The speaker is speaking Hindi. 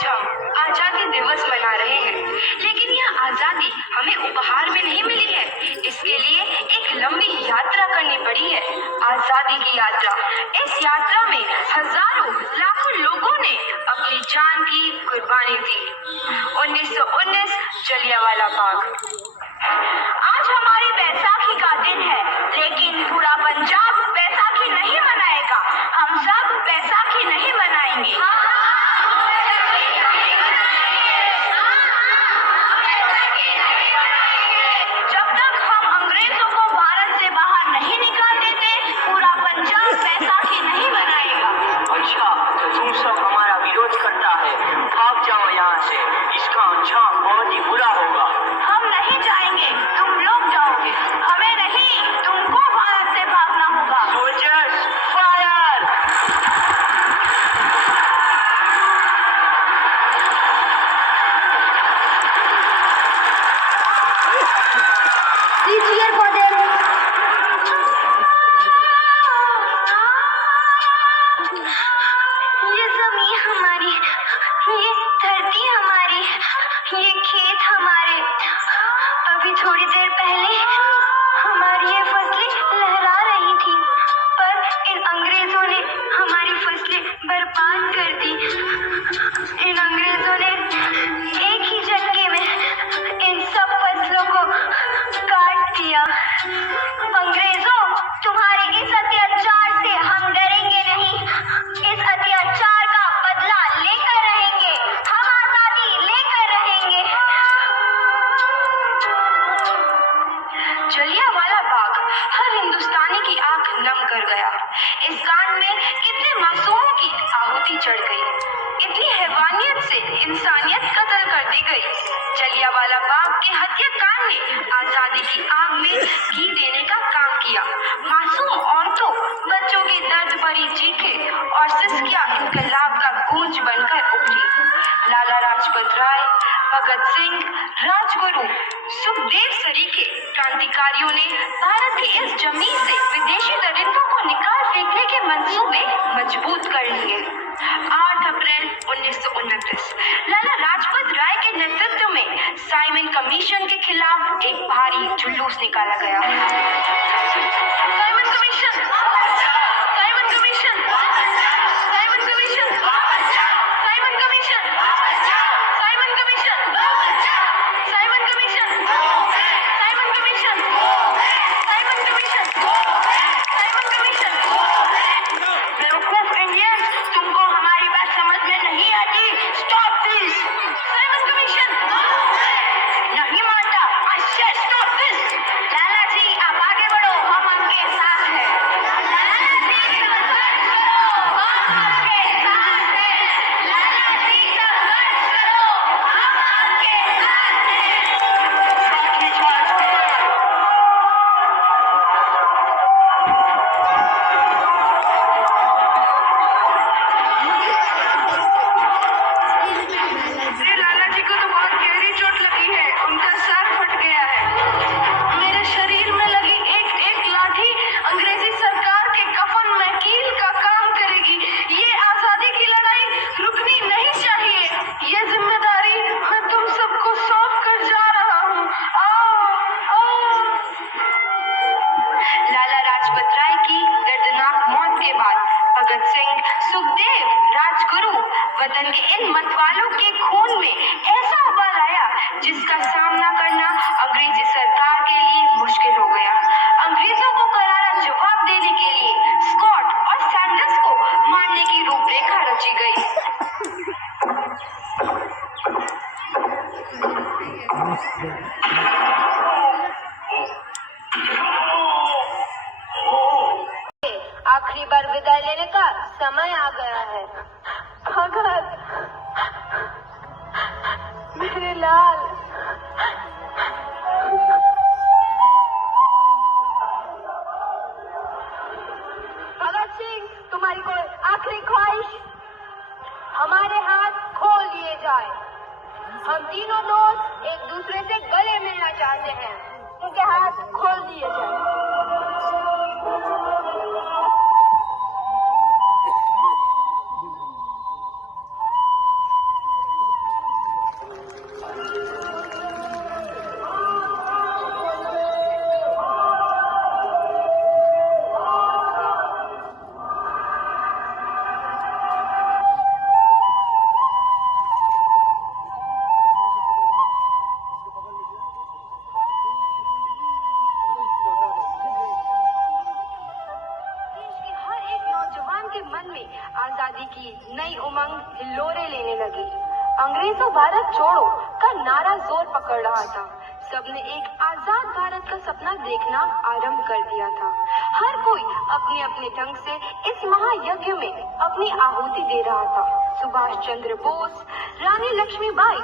आज हम आजादी दिवस मना रहे हैं, लेकिन यह आजादी हमें उपहार में नहीं मिली है। इसके लिए एक लंबी यात्रा करनी पड़ी है, आजादी की यात्रा। इस यात्रा में हजारों लाखों लोगों ने अपनी जान की कुर्बानी दी। 1919 जलियांवाला बाग। आज हमारी बैसाखी का दिन है, लेकिन पूरा पंजाब बैसाखी नहीं मनाएगा। हम सब बैसाखी नहीं मनाएंगे। जब तक हम अंग्रेजों को भारत से बाहर नहीं निकाल देते, पूरा पंजाब बैसाखी नहीं मनाएगा। अच्छा, तो तुम सब हमारा विरोध करता है, भाग जाओ यहाँ से। इसका अंजाम बहुत ही बुरा होगा। हम नहीं जाएंगे, तुम लोग जाओगे। हमें नहीं, तुमको भारत से भागना होगा। Soldiers fire! Please cheer for them. ये जमीन हमारी, ये धरती हमारी, ये खेत हमारे। अभी थोड़ी देर पहले हमारी ये फसलें लहरा रही थी, पर इन अंग्रेजों ने हमारी फसलें बर्बाद कर दी। इन अंग्रेजों ने एक ही झटके में इन सब फसलों को काट दिया। अंग्रेजों, तुम्हारे इस अत्याचार से हम डरेंगे नहीं। इस अत्याचार का बदला लेकर रहेंगे। हम आजादी लेकर रहेंगे। जलियांवाला बाग हर हिंदुस्तानी की आंख नम कर गया। इस कांड में कितने मासूमों की आहुति चढ़ गई, इतनी हैवानियत से इंसानियत कत्ल कर दी गई। जलियांवाला बाग के हत्याकांड ने आजादी की आग में घी देने का काम किया। मासूम औरतों, बच्चों की दर्द भरी चीखें और सिसकियां इनकलाब का गूंज बनकर उभरी। लाला लाजपत राय, भगत सिंह, राजगुरु, सुखदेव सरीखे क्रांतिकारियों ने भारत की इस जमीन से विदेशी दरिंदों को निकाल फेंकने के मंसूबे मजबूत कर लिए। 8 अप्रैल 1929 लाला लाजपत राय के नेतृत्व में साइमन कमीशन के खिलाफ एक भारी जुलूस निकाला गया। Simon commission, Simon commission, Simon commission, Simon commission, Simon commission, Simon commission, Simon commission, Simon commission, Simon commission. बेवकूफ इंडियंस, तुमको हमारी बात समझ में नहीं आती। Stop this. साइमन कमीशन नहीं मानता। आई से स्टॉप दिस। लाला जी, आप आगे बढ़ो, हम आपके साथ हैं। लाला जी, संघर्ष करो, हम आपके साथ हैं। लाला जी, संघर्ष करो, हम आपके साथ हैं। Rocky Fire! अरे लाला जी को तो बहुत गहरी चोट लगी है, उनका सर फट गया है। मेरे शरीर में लगी एक एक लाठी अंग्रेजी सरकार के कफन में कील का काम करेगी। ये आजादी की लड़ाई रुकनी नहीं चाहिए। ये जिम्मेदारी मैं तुम सबको सौंप कर जा रहा हूँ। आओ, आओ। लाला लाजपत राय की दर्दनाक मौत के बाद भगत सिंह, सुखदेव, राजगुरु वतन के इन मतवालों के खून में ऐसा उबाल आया जिसका सामना करना अंग्रेजी सरकार के लिए मुश्किल हो गया। अंग्रेजों को करारा जवाब देने के लिए स्कॉट और सैंडर्स को मारने की रूपरेखा रची गई। आखिरी बार विदाई लेने का समय आ गया है। भगत, मेरे लाल। भगत सिंह, तुम्हारी कोई आखिरी ख्वाहिश? हमारे हाथ खोल दिए जाए। हम तीनों दोस्त एक दूसरे से गले मिलना चाहते हैं। उनके हाथ खोल दिए जाए। आजादी की नई उमंग हिलोरे लेने लगी। अंग्रेजों भारत छोड़ो का नारा जोर पकड़ रहा था। सबने एक आजाद भारत का सपना देखना आरंभ कर दिया था। हर कोई अपने अपने ढंग से इस महायज्ञ में अपनी आहुति दे रहा था। सुभाष चंद्र बोस, रानी लक्ष्मीबाई